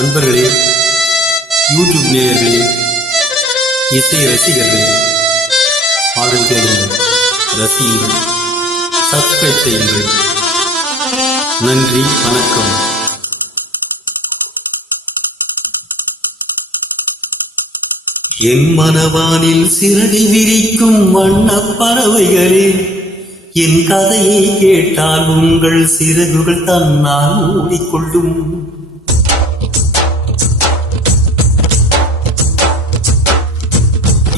அன்பர்களே, யூடியூப் நேயர்களே, இசை ரசிகர்களே, பாடல் கேளுங்கள், ரசியுங்கள், சப்ஸ்கிரைப் செய்யுங்கள். நன்றி, வணக்கம். என் மனவானில் சிறடி விரிக்கும் வண்ணப் பறவைகளே, என் கதையை கேட்டால் உங்கள் சிறகுகள் தன்னால் மூடிக்கொள்ளும்.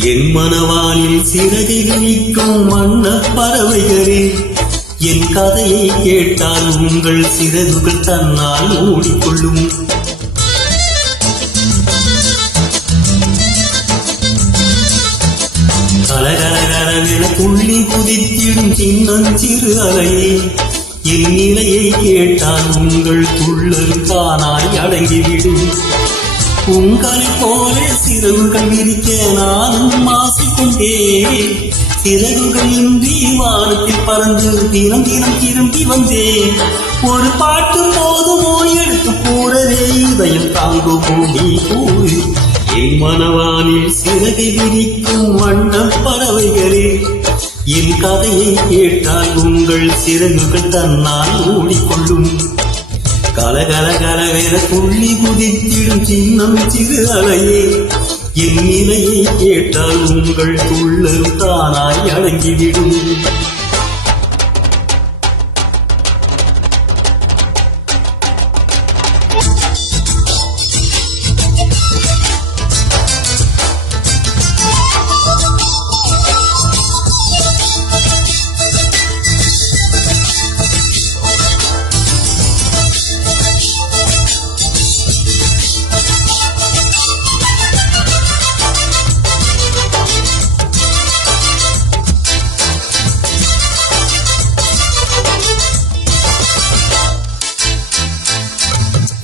என் மனவானில் சிறடி விரிக்கும் வண்ணப் பறவைகளே, என் கதையை கேட்டால் உங்கள் சிறகுகள் தன்னால் மூடிக்கொள்ளும். கலகலகலவென துள்ளி குதித்திடும் சின்னஞ்சிறு அலையே, என் நிலையை கேட்டால் உங்கள் துள்ளல் தானாய் அடங்கிவிடும். உங்களை போல சிறகுகள் விரிக்க நானும் ஆசைக்கொண்டே, சிறகுகள் இன்றி வானத்தில் பறந்து தினம் தினம் திரும்பி வந்தேன். ஒரு பாட்டு போதுமோ எடுத்து கூடவே இதயம் தாங்குமோ நீ கூறு. என் மனவானில் சிறகை விரிக்கும் வண்ணப் பறவைகளே, என் கதையை கேட்டால் உங்கள் சிறகுகள் தன்னால் மூடிக்கொள்ளும். கலகலகலவென துள்ளி குதித்திடும் சின்னம் சிறு அலையே, என் நிலையை கேட்டால் உங்கள் துள்ளல் தானாய் அடங்கிவிடும்.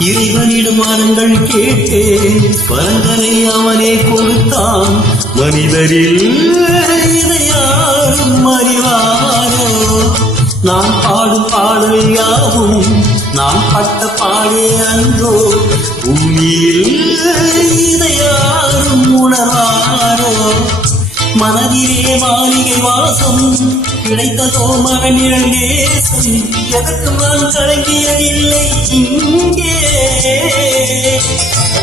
இறைவனிடம் வரங்கள் கேட்டேன், வரங்களை அவனே கொடுத்தான். மனிதரில் இதை யாரும் அறிவாரோ? நான் பாடும் பாடல் யாவும் நான் பட்ட பாடே அன்றோ? பூமியில் இதை யாரும் உணர்வாரோ? மனதிலே மாளிகை வாசம் கிடைத்ததோ மகனிடம் நேசம், எதற்கும் நான் கலங்கியதில்லை இங்கே.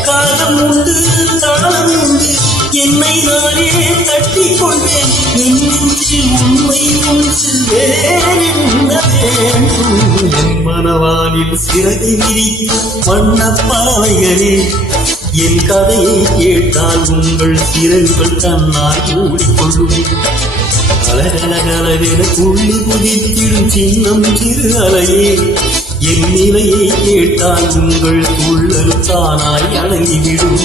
காலம் உண்டு காலம் உண்டு, என்னை நானே தட்டிக் கொண்டேன். என் நெஞ்சில் உண்மை ஒன்று வேறென்ன வேண்டும்? என் மனவானில் சிறகை விரிக்கும் வண்ணப் பறவைகளே, என் கதையை கேட்டால் உங்கள் சிறகுகள் தன்னால் மூடிக்கொள்ளும். கலகலகலவென துள்ளி குதித்திடும் சின்னம் சிறு அலையே, என் நிலையை கேட்டால் உங்கள் துள்ளல் தானாய் அடங்கிவிடும்.